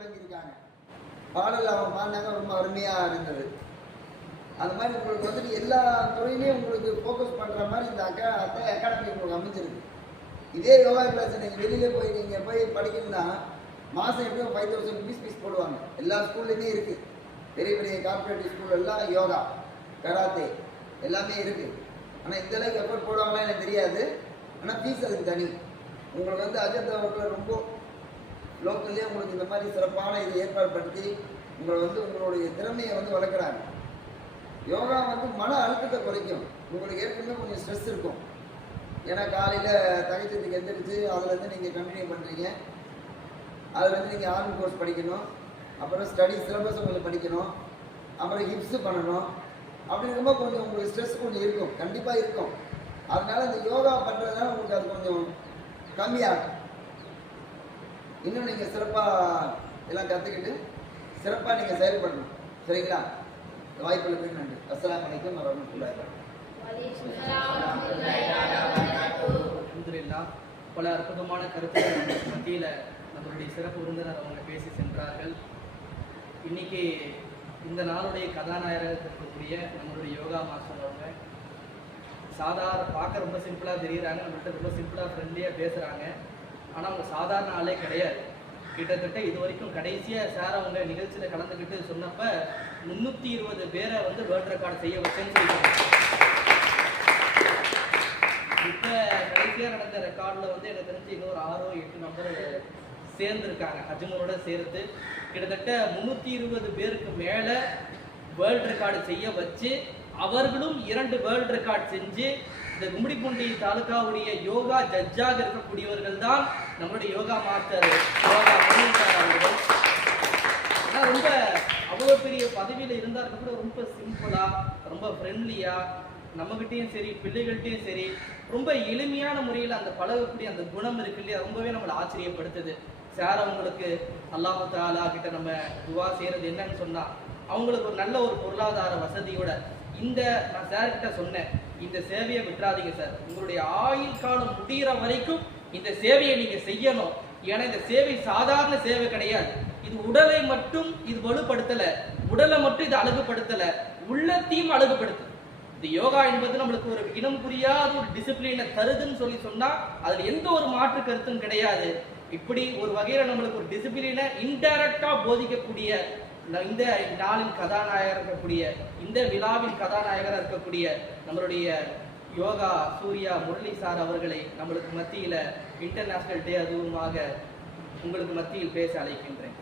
விளங்கியிருக்காங்க. பாடல் அவங்க பாடினாங்க ரொம்ப அருமையாக இருந்தது. அது மாதிரி உங்களுக்கு வந்துட்டு எல்லா துறையிலையும் உங்களுக்கு ஃபோக்கஸ் பண்ணுற மாதிரி இந்த அக்கா அத்தை அகாடமி உங்களுக்கு அமைஞ்சிருக்கு. இதே யோகா கிளாஸ் நீங்கள் வெளியில் போய் நீங்கள் போய் படிக்கணும்னா மாதம் எப்படியும் ஃபைவ் தௌசண்ட் ருபீஸ் ஃபீஸ் போடுவாங்க. எல்லா ஸ்கூல்லையுமே இருக்குது பெரிய பெரிய கார்பரேட்டிவ் ஸ்கூல் எல்லாம் யோகா கராத்தே எல்லாமே இருக்குது ஆனால் இந்த அளவுக்கு எஃபர்ட் போடுவாங்களா எனக்கு தெரியாது. ஆனால் ஃபீஸ் அதுக்கு தனி. உங்களுக்கு வந்து அஜந்தா ஹோட்டலில் ரொம்ப லோக்கல்லே உங்களுக்கு இந்த மாதிரி சிறப்பான இதை ஏற்பாடு படுத்தி உங்களை வந்து உங்களுடைய திறமையை வந்து வளர்க்குறாங்க. யோகா வந்து மன அழுத்தத்தை குறைக்கும். உங்களுக்கு ஏற்கனவே கொஞ்சம் ஸ்ட்ரெஸ் இருக்கும். ஏன்னா காலையில் தகைச்சத்துக்கு எந்திரிச்சு அதுலேருந்து நீங்கள் கண்டினியூ பண்ணுறீங்க. அதுலேருந்து நீங்கள் ஆர்மி கோர்ஸ் படிக்கணும். அப்புறம் ஸ்டடி சிலபஸ் உங்களுக்கு படிக்கணும். அப்புறம் ஹிப்ஸு பண்ணணும். அப்படி இருக்கும்போது கொஞ்சம் உங்களுக்கு ஸ்ட்ரெஸ் கொஞ்சம் இருக்கும். கண்டிப்பாக இருக்கும். அதனால இந்த யோகா பண்ணுறதுனால உங்களுக்கு அது கொஞ்சம் கம்மியாகும். இன்னும் நீங்கள் சிறப்பாக எல்லாம் கற்றுக்கிட்டு சிறப்பாக நீங்கள் செயல்படணும். சரிங்களா? வாய்ப்புகளுக்கு நன்றி. அஸ்லாம் வலைக்கம் வரமத்துல்லாஹி பல அற்புதமான கருத்துக்கள் மத்தியில் நம்மளுடைய சிறப்பு விருந்தினர் அவங்க பேசி சென்றார்கள். இன்னைக்கு இந்த நாளுடைய கதாநாயகராக இருக்கக்கூடிய நம்மளுடைய யோகா மாஸ்டர் அவங்க சாதாரண பார்க்க ரொம்ப சிம்பிளாக தெரியுறாங்க நம்மள்கிட்ட ரொம்ப சிம்பிளாக ஃப்ரெண்ட்லியாக பேசுகிறாங்க ஆனால் அவங்க சாதாரண ஆளே கிடையாது. கிட்டத்தட்ட இது வரைக்கும் கடைசியாக சார் அவங்க நிகழ்ச்சியில் கலந்துக்கிட்டு சொன்னப்ப முந்நூற்றி இருபது பேரை வந்து வேர்ல்ட் ரெக்கார்டு செய்ய வச்சேன்னு சொல்லியிருக்காங்க இப்போ கடைசியாக நடந்த ரெக்கார்டில் வந்து எனக்கு தெரிஞ்சு இன்னொரு ஆறோ எட்டு நம்பர் சேர்ந்துருக்காங்க. அஜ்மலோட சேர்த்து கிட்டத்தட்ட முந்நூற்றி இருபது பேருக்கு மேலே வேர்ல்ட் ரெக்கார்டு செய்ய வச்சு அவர்களும் இரண்டு வேர்ல்ட் ரெக்கார்ட் செஞ்சு இந்த கும்மிடிப்பூண்டி தாலுகாவுடைய யோகா ஜட்ஜாக இருக்கக்கூடியவர்கள் தான் நம்மளுடைய யோகா மாஸ்டர் யோகா பண்ணியிருக்கார் அவர்கள். ரொம்ப அவ்வளோ பெரிய பதவியில் இருந்தாருக்க கூட ரொம்ப சிம்பிளாக ரொம்ப ஃப்ரெண்ட்லியாக நம்மகிட்டயும் சரி பிள்ளைகள்கிட்டயும் சரி ரொம்ப எளிமையான முறையில் அந்த பழகக்கூடிய அந்த குணம் இருக்கு இல்லையா? ரொம்பவே நம்மளை ஆச்சரியப்படுத்துது. சார் அவங்களுக்கு அல்லாஹு தாலா கிட்ட நம்ம துவா செய்கிறது என்னன்னு சொன்னால் அவங்களுக்கு ஒரு நல்ல ஒரு பொருளாதார வசதியோட இந்த நான் சார் கிட்ட சொன்னேன் இந்த சேவையை விட்டுறாதீங்க சார் உங்களுடைய ஆயுள் காலம் முடிகிற வரைக்கும் இந்த சேவையை நீங்க செய்யணும். ஏன்னா இந்த சேவை சாதாரண சேவை கிடையாது. இது உடலை மட்டும் இது வலுப்படுத்தல. உடலை மட்டும் இது அழகுபடுத்தல. உள்ளத்தையும் அழகுபடுத்து. இந்த யோகா என்பது நம்மளுக்கு ஒரு இனம் புரியாத ஒரு டிசிப்ளினை தருதுன்னு சொல்லி சொன்னா அதுல எந்த ஒரு மாற்று கருத்தும் கிடையாது. இப்படி ஒரு வகையில நம்மளுக்கு ஒரு டிசிப்ளினை இன்டைரக்டா போதிக்கக்கூடிய இந்த- இந்த நாளின் கதாநாயகர் இருக்கக்கூடிய இந்த விழாவின் கதாநாயகராக இருக்கக்கூடிய நம்மளுடைய யோகா சூர்யா முரளி சார் அவர்களை நம்மளுக்கு மத்தியில இன்டர்நேஷ்னல் டே அதுவுமாக உங்களுக்கு மத்தியில் பேச அழைக்கின்றேன்.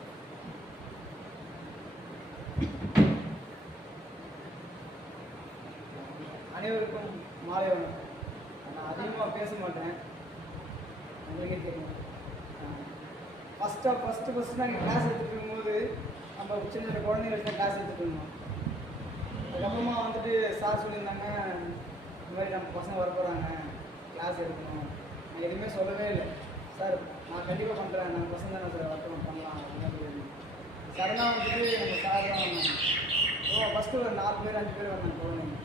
அனைவருக்கும் மாலை வணக்கம். நான் அதிகமாக பேச மாட்டேன். உங்களுக்கே தெரியும். ஃபஸ்ட்டாக ஃபஸ்ட்டு ஃபஸ்ட்டு நாங்கள் கிளாஸ் எடுத்துட்டு போது நம்ம சின்ன சின்ன குழந்தைங்க கிளாஸ் எடுத்துகிட்டு இருந்தோம் அதுக்கப்புறமா வந்துட்டு சார் சொல்லியிருந்தாங்க இந்த மாதிரி நம்ம பசங்க வர போகிறாங்க கிளாஸ் எடுக்கணும். நான் எதுவுமே சொல்லவே இல்லை. சார் நான் கண்டிப்பாக பண்ணுறேன் நம்ம பசங்க தானே சார் வரட்டும் பண்ணலாம். அப்படின்னு சொல்லி சடனாக வந்துட்டு நம்ம சார் தான் வந்தாங்க. ஓ ஃபஸ்ட்டு ஒரு நாலு பேர் அஞ்சு பேர் வந்தாங்க குழந்தைங்க.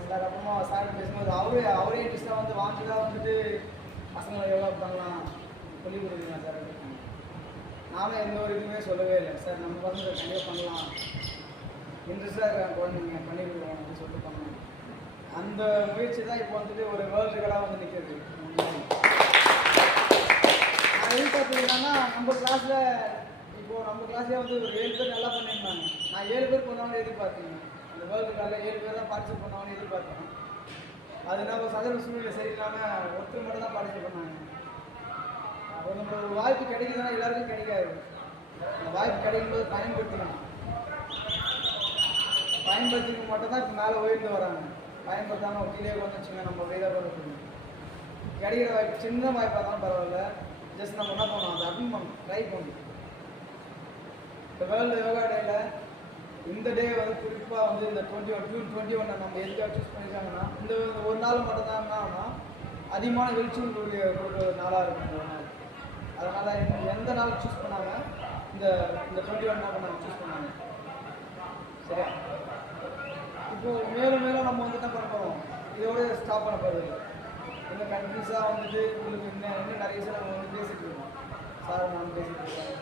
அதுக்கப்புறமா சார் பேசும்போது அவரே அவரே இன்ட்ரெஸ்ட்டாக வந்து வாங்கிதான் வந்துட்டு பசங்களை எவ்வளோ பண்ணலாம் சொல்லி கொடுக்குறீங்க சார் அப்படின்னு. நானும் எந்த வரைக்குமே சொல்லவே இல்லை. சார் நம்ம வந்து கண்டிப்பாக பண்ணலாம். இன்று சார் குழந்தைங்க பண்ணி கொடுக்குறோம் அப்படின்னு சொல்லிட்டு பண்ணோம். அந்த முயற்சி தான் இப்போ வந்துட்டு ஒரு வேர்ல்டு ரெக்கார்டாக வந்து நிற்கிறது நான் எதிர்பார்த்தீங்கன்னா நம்ம கிளாஸில் இப்போ நம்ம கிளாஸ்லேயே வந்து ஒரு ஏழு பேர் நல்லா பண்ணியிருந்தாங்க. நான் ஏழு பேர் பண்ணுவாங்கன்னு எதிர்பார்த்தேங்க அந்த வேர்ல்டு ரெக்கார்டில் ஏழு பேர் தான் பார்ட்டிசிபேட் பண்ணுவாங்கன்னு எதிர்பார்த்தேன். அது நம்ம சதவீத சூழ்நிலை சரியில்லாமல் ஒருத்தர் மட்டும் தான் பார்ட்டிசிபேட் பண்ணாங்க. ஒரு ஒரு வாய்ப்பு கிடைக்குதுன்னா எல்லாருக்கும் கிடைக்காது. அந்த வாய்ப்பு கிடைக்கும் போது பயன்படுத்திக்கணும் பயன்படுத்திக்க மட்டும் தான் இப்போ மேலே உயர்ந்து வராங்க. பயன்படுத்தாமல் கீழே வந்துச்சுங்க நம்ம வெயிலாக பண்ண கிடைக்கிற வாய்ப்பு சின்ன வாய்ப்பாக தான் பரவாயில்ல. ஜஸ்ட் நம்ம என்ன பண்ணணும்? அதை அட்டன் பண்ணணும். ட்ரை பண்ணணும். இந்த வேர்ல்டு யோகா டேல இந்த டே வந்து குறிப்பாக வந்து இந்த டுவெண்ட்டி ஒன் ஜூன் டுவெண்ட்டி ஒன்னை நம்ம எதுக்காக சூஸ் பண்ணிட்டாங்கன்னா இந்த ஒரு நாள் மட்டும் தான் என்ன ஆகும்னா அதிகமான வெளிச்சம் கொடுக்க கொடுக்குற நாளாக இருக்கும். இந்த நாள் அதனால் எந்த எந்த நாள் சூஸ் பண்ணாங்க இந்த இந்த டுவெண்ட்டி ஒன் நாள் நாங்கள் சூஸ் பண்ணாங்க சரியா? இப்போ மேலும் மேலும் நம்ம வந்து என்ன பண்ண போகிறோம் இதோட ஸ்டாப் பண்ண போகிறது இந்த இன்னும் வந்துட்டு உங்களுக்கு என்ன இன்னும் நிறைய விஷயம் நம்ம வந்து பேசிகிட்டு இருக்கோம். சார் நான் பேசிகிட்டு இருக்கோம்.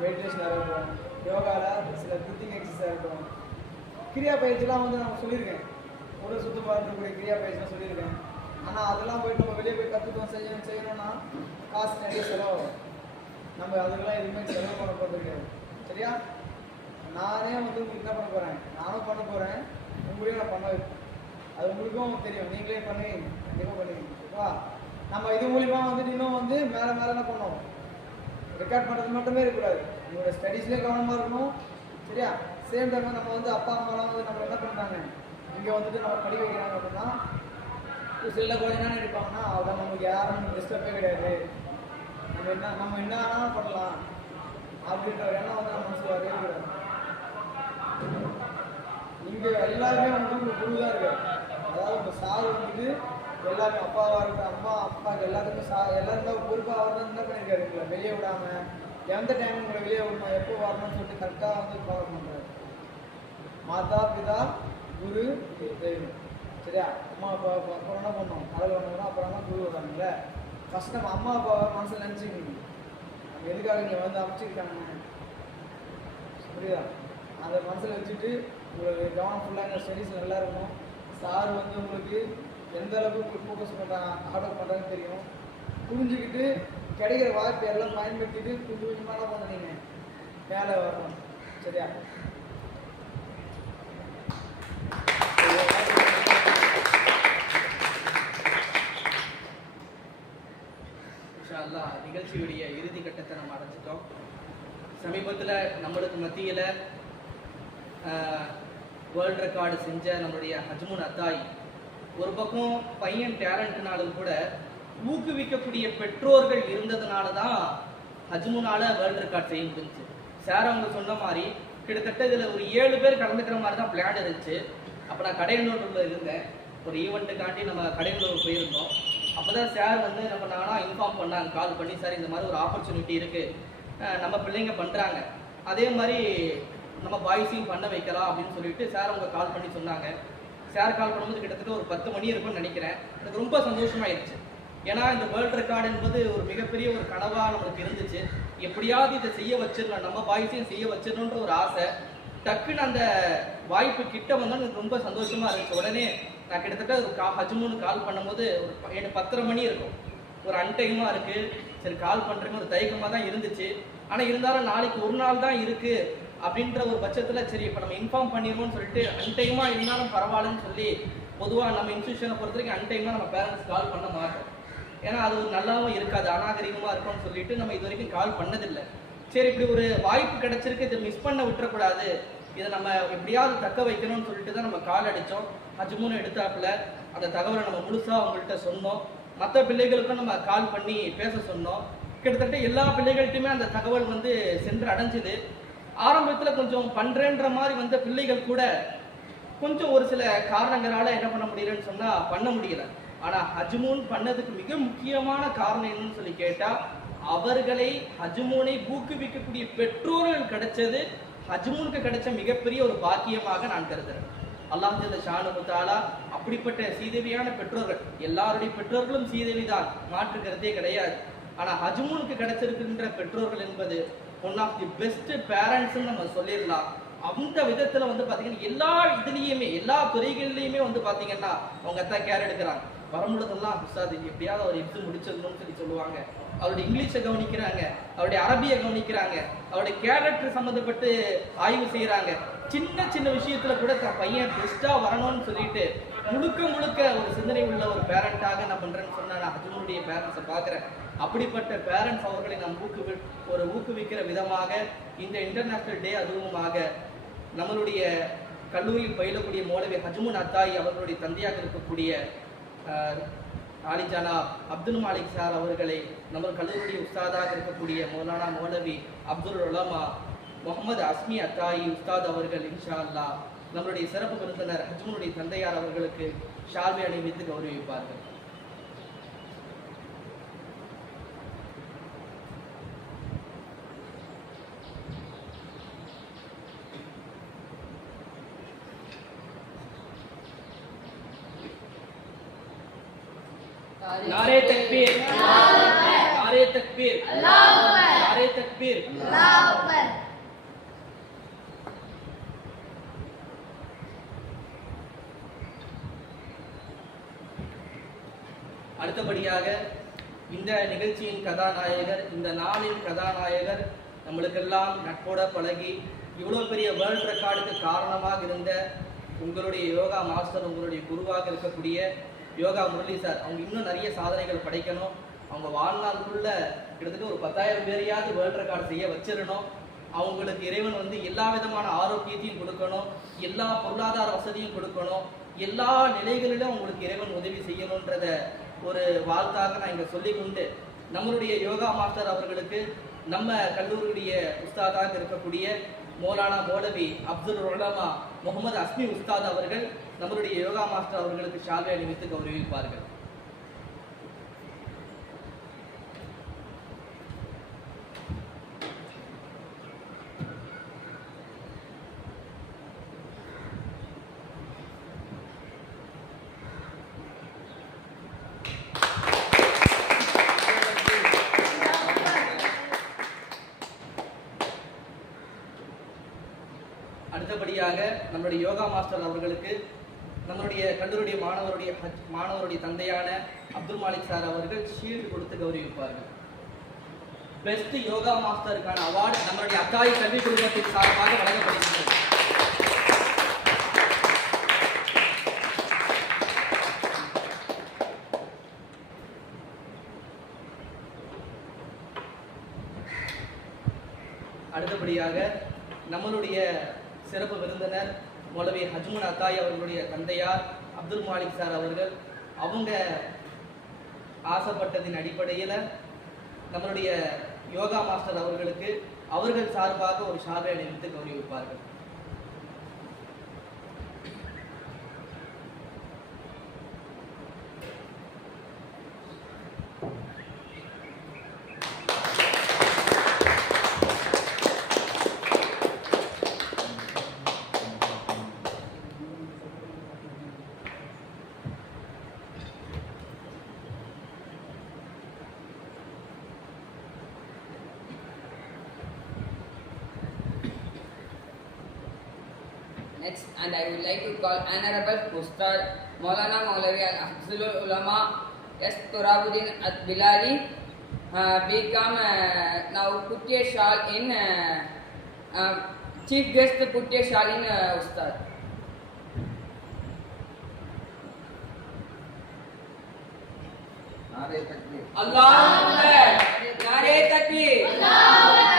வெயிட் மெடிடேஷனாக இருக்கட்டும் யோகாவில் சில ப்ரீத்திங் எக்ஸசைஸாக இருக்கட்டும் கிரியா பயிற்சிலாம் வந்து நான் சொல்லியிருக்கேன். உடல் சுத்தமாக இருக்கக்கூடிய கிரியா பயிற்சிலாம் சொல்லியிருக்கேன். ஆனால் அதெல்லாம் போயிட்டு நம்ம வெளியே போய் கற்றுக்கோம் செய்யணும் செய்யணும்னா காசு நிறைய செலவாகும். நம்ம அதுக்கெல்லாம் எதுவுமே செலவு பண்ண போகிறது கிடையாது. சரியா? நானே வந்து உங்களுக்கு என்ன பண்ண போகிறேன் நானும் பண்ண போகிறேன் உங்களையும் நான் பண்ண வைப்பேன். அது உங்களுக்கும் தெரியும். நீங்களே பண்ணி கண்டிப்பாக பண்ணுவீங்க. ஓகேவா நம்ம இது மூலிமா வந்துட்டு இன்னும் வந்து மேலே மேலே என்ன பண்ணோம் ரெக்கார்ட் பண்ணுறது மட்டுமே இருக்கக்கூடாது. உங்களோட ஸ்டடீஸ்லேயே கவனமாக இருக்கணும். சரியா? சேம் டைம் நம்ம வந்து அப்பா அம்மாலாம் வந்து நம்ம என்ன பண்ணுறாங்க இங்கே வந்துட்டு நம்ம படிக்க வைக்கிறாங்க அப்படின்னா ஒரு சில குழந்தை என்ன நினைப்பாங்கன்னா அதான் நமக்கு யாரும் டிஸ்டர்பே கிடையாது. நம்ம என்ன நம்ம என்ன வேணாலும் பண்ணலாம். அப்படின்ற ஒரு எண்ணம் வந்து நம்ம மனசில் வரவே கூடாது. இங்கே எல்லாருமே வந்து உங்க குரு தான் இருக்கு அதாவது உங்க சார் வந்துட்டு எல்லாருமே அப்பாவா இருக்கு அம்மா அப்பா எல்லாத்துக்கும் சா எல்லாருந்தா பொறுப்பாக அவர் தான் என்ன பண்ணியிருக்காரு உங்களை வெளியே விடாம எந்த டைம் உங்களை வெளியே விடணும் எப்போ வரணும்னு சொல்லிட்டு கரெக்டாக வந்து ஃபாலோ பண்ணுறாரு மாதா பிதா குரு தெய்வம். சரியா? அம்மா அப்பா அப்புறம் என்ன பண்ணோம்? கடவுள் வந்தோம்னா அப்புறமா குரு வராங்கல்ல ஃபஸ்ட் நம்ம அம்மா அப்பாவை மனசில் நினச்சிக்கணும். நம்ம எதுக்காக இங்கே வந்து அமைச்சிருக்காங்க? புரியுதா? அதை மனசில் வச்சுட்டு உங்களுக்கு கவனம் ஃபுல்லாக இந்த ஸ்டடீஸ் நல்லா இருக்கும். சார் வந்து உங்களுக்கு எந்த அளவுக்கு ஃபோக்கஸ் பண்ணுறாங்க ஹார்ட் ஒர்க் பண்ணுறாங்கன்னு தெரியும். புரிஞ்சுக்கிட்டு கிடைக்கிற வாய்ப்பை எல்லாம் பயன்படுத்திட்டு கொஞ்சம் கொஞ்சமாக என்ன பண்ணுறீங்க மேலே வரணும். சரியா இன்ஷா அல்லாஹ் நிகழ்ச்சியுடைய இறுதி கட்டத்தை சமீபத்தில் நம்மளுக்கு மத்தியில் வேர்ல்ட் ரெக்கார்டு செஞ்ச நம்மளுடைய ஹஜ்முன் அத்தாய். ஒரு பக்கம் பையன் டேலண்ட்னாலும் கூட ஊக்குவிக்கக்கூடிய பெற்றோர்கள் இருந்ததுனால தான் ஹஜ்முனால வேர்ல்டு ரெக்கார்ட் செய்ய முடிஞ்சுச்சு சார் அவங்க சொன்ன மாதிரி கிட்டத்தட்ட இதில் ஒரு ஏழு பேர் கலந்துக்கிற மாதிரி தான் பிளான் இருந்துச்சு. அப்போ நான் கடையனூரில் இருந்தேன். ஒரு ஈவெண்ட்டுக்காண்டி நம்ம கடையனூர் போயிருந்தோம். அப்பதான் சார் வந்து நம்ம நானா இன்ஃபார்ம் பண்ணாங்க. கால் பண்ணி சார் இந்த மாதிரி ஒரு ஆப்பர்ச்சுனிட்டி இருக்குது நம்ம பிள்ளைங்க பண்ணுறாங்க அதே மாதிரி நம்ம பாய்ஸையும் பண்ண வைக்கலாம் அப்படின்னு சொல்லிட்டு சார் அவங்க கால் பண்ணி சொன்னாங்க. சார் கால் பண்ணும்போது கிட்டத்தட்ட ஒரு பத்து மணி இருக்கும்னு நினைக்கிறேன். எனக்கு ரொம்ப சந்தோஷமாயிருச்சு. ஏன்னா இந்த வேர்ல்ட் ரெக்கார்டு என்பது ஒரு மிகப்பெரிய ஒரு கனவாக நம்மளுக்கு இருந்துச்சு. எப்படியாவது இதை செய்ய வச்சிடலாம் நம்ம பாய்ஸையும் செய்ய வச்சிடணுன்ற ஒரு ஆசை. டக்குன்னு அந்த வாய்ப்பு கிட்ட வந்தா எனக்கு ரொம்ப சந்தோஷமாக இருந்துச்சு. உடனே நான் கிட்டத்தட்ட ஒரு கா ஹஜ்மூனு கால் பண்ணும்போது ஒரு எனக்கு பத்தரை மணி இருக்கும். ஒரு அன்டைமாக இருக்குது சரி கால் பண்றேன்னு ஒரு தயக்கமாக தான் இருந்துச்சு. ஆனால் இருந்தாலும் நாளைக்கு ஒரு நாள் தான் இருக்குது அப்படின்ற ஒரு பட்சத்தில் சரி இப்போ நம்ம இன்ஃபார்ம் பண்ணிடுவோம்னு சொல்லிட்டு அன்டைமாக இருந்தாலும் பரவாயில்லன்னு சொல்லி பொதுவாக நம்ம இன்ஸ்டியூஷனை பொறுத்த வரைக்கும் அன்டைமாக நம்ம பேரண்ட்ஸ் கால் பண்ண மாட்டோம். ஏன்னா அது ஒரு நல்லாவும் இருக்காது அநாகரிகமாக இருக்கும்னு சொல்லிட்டு நம்ம இது வரைக்கும் கால் பண்ணதில்லை. சரி இப்படி ஒரு வாய்ப்பு கிடைச்சிருக்கு இதை மிஸ் பண்ண விட்டுறக்கூடாது. இதை நம்ம எப்படியாவது தக்க வைக்கணும்னு சொல்லிட்டு தான் நம்ம கால் அடித்தோம். அஜ்மூன் எடுத்தாப்புல அந்த தகவலை நம்ம முழுசாக அவங்கள்ட்ட சொன்னோம். மற்ற பிள்ளைகளுக்கும் நம்ம கால் பண்ணி பேச சொன்னோம். கிட்டத்தட்ட எல்லா பிள்ளைகள்கிட்டையுமே அந்த தகவல் வந்து சென்று அடைஞ்சுது. ஆரம்பத்தில் கொஞ்சம் பண்ணுறேன்ற மாதிரி வந்த பிள்ளைகள் கூட கொஞ்சம் ஒரு சில காரணங்களால் என்ன பண்ண முடியலன்னு சொன்னால் பண்ண முடியல. ஆனால் ஹஜ்மூன் பண்ணதுக்கு மிக முக்கியமான காரணம் என்னன்னு சொல்லி கேட்டால் அவர்களை ஹஜ்மூனை ஊக்குவிக்கக்கூடிய பெற்றோர்கள் கிடைச்சது ஹஜ்மூனுக்கு கிடைச்ச மிகப்பெரிய ஒரு பாக்கியமாக நான் கருதுறேன். அல்லாஹ் ஜல்ல ஷானு அப்படிப்பட்ட சீதேவியான பெற்றோர்கள் எல்லாருடைய பெற்றோர்களும் சீதேவி தான் மாற்று கிடையாது. ஆனா ஹஜ்மூனுக்கு கிடைச்சிருக்கின்ற பெற்றோர்கள் என்பது one of the best parents நம்ம சொல்லிடலாம். அந்த விதத்துல வந்து பாத்தீங்கன்னா எல்லா இதுலயுமே எல்லா துறைகள்லயுமே வந்து பாத்தீங்கன்னா அவங்க தான் கேர் எடுக்கிறாங்க. வரும்பொழுதெல்லாம் உஸ்தாது எப்படியாவது அவர் எக்ஸு முடிச்சிடணும்னு சொல்லி சொல்லுவாங்க. அவருடைய இங்கிலீஷை கவனிக்கிறாங்க அவருடைய அரபியை கவனிக்கிறாங்க அவருடைய கேரக்டர் சம்மந்தப்பட்டு ஆய்வு செய்கிறாங்க சின்ன சின்ன விஷயத்துல கூட தன் பையன் பெஸ்டா வரணும்னு சொல்லிட்டு முழுக்க முழுக்க ஒரு சிந்தனை உள்ள ஒரு பேரண்ட்டாக நான் பண்ணுறேன்னு சொன்னால் நான் அஜுனுடைய பேரண்ட்ஸை பார்க்குறேன். அப்படிப்பட்ட பேரண்ட்ஸ் அவர்களை நாம் ஊக்குவி ஒரு ஊக்குவிக்கிற விதமாக இந்த இன்டர்நேஷ்னல் டே அதுவுமாக நம்மளுடைய கல்லூரியில் பயிலக்கூடிய மோலவி ஹஜ்முன் அத்தாய் அவர்களுடைய தந்தையாக இருக்கக்கூடிய ஆஹ், ஆலிஜானா அப்துல் மாலிக் சார் அவர்களை நம்ம கல்லூரி உஸ்தாதாக இருக்கக்கூடிய மௌலானா மௌலவி அப்துல் உலமா முகமது அஸ்மி அத்தாயி உஸ்தாத் அவர்கள் இன்ஷா அல்லாஹ் நம்மளுடைய சிறப்பு விருந்தினர் ஹஜ்முனுடைய தந்தையார் அவர்களுக்கு ஷால்வை அணிவித்து கௌரவிப்பார்கள். नारे तकबीर नारे तकबीर नारे तकबीर தக்பீர் அடுத்தபடியாக இந்த நிகழ்ச்சியின் கதாநாயகர் இந்த நாளின் கதாநாயகர் நம்மளுக்கெல்லாம் நட்போட பழகி இவ்வளோ பெரிய வேர்ல்ட் ரெக்கார்டுக்கு காரணமாக இருந்த உங்களுடைய யோகா மாஸ்டர் உங்களுடைய குருவாக இருக்கக்கூடிய யோகா முரளி சார் அவங்க இன்னும் நிறைய சாதனைகள் படைக்கணும். அவங்க வாழ்நாளுக்குள்ள கிட்டத்தட்ட ஒரு பத்தாயிரம் பேரையாவது வேர்ல்ட் ரெக்கார்டு செய்ய வச்சிடணும். அவங்களுக்கு இறைவன் வந்து எல்லா விதமான ஆரோக்கியத்தையும் கொடுக்கணும். எல்லா பொருளாதார வசதியும் கொடுக்கணும். எல்லா நிலைகளிலும் அவங்களுக்கு இறைவன் உதவி செய்யணுன்றத ஒரு வாழ்த்தாக நான் இங்கே சொல்லிக்கொண்டு நம்மளுடைய யோகா மாஸ்டர் அவர்களுக்கு நம்ம கல்லூரியுடைய உஸ்தாதாக இருக்கக்கூடிய மோலானா மோலவி அப்துல் உலமா முகமது அஸ்மி உஸ்தாத் அவர்கள் நம்மளுடைய யோகா மாஸ்டர் அவர்களுக்கு ஷால்வை அணிவித்து கௌரவிப்பார்கள். அடுத்தபடியாக நம்மளுடைய யோகா மாஸ்டர் அவர்களுக்கு நம்மளுடைய கல்லூரிய மாணவருடைய மாணவருடைய தந்தையான அப்துல் மாலிக் சார் அவர்கள் ஷீல்டு கொடுத்து கௌரவிப்பார்கள். பெஸ்ட் யோகா மாஸ்டருக்கான அவார்டு நம்மளுடைய அக்காய் கல்வி குழுமத்தின் சார்பாக வழங்கப்படுகிறது அடுத்தபடியாக நம்மளுடைய சிறப்பு விருந்தினர் மௌலவி ஹஜ்முன் அத்தாய் அவர்களுடைய தந்தையார் அப்துல் மாலிக் சார் அவர்கள் அவங்க ஆசைப்பட்டதின் அடிப்படையில் நம்மளுடைய யோகா மாஸ்டர் அவர்களுக்கு அவர்கள் சார்பாக ஒரு ஷாலை அணிவித்து கௌரவிப்பார்கள். next and I would like to call Honorable Ustad Maulana Maulavi Al-Ahzulul Ulama S. Turabuddin Ad-Bilali uh, become uh, now Putya Shal in uh, uh, Chief Guest Putya Shal in uh, Ustad. नारे तकबीर अल्लाह हू अकबर नारे तकबीर अल्लाह हू अकबर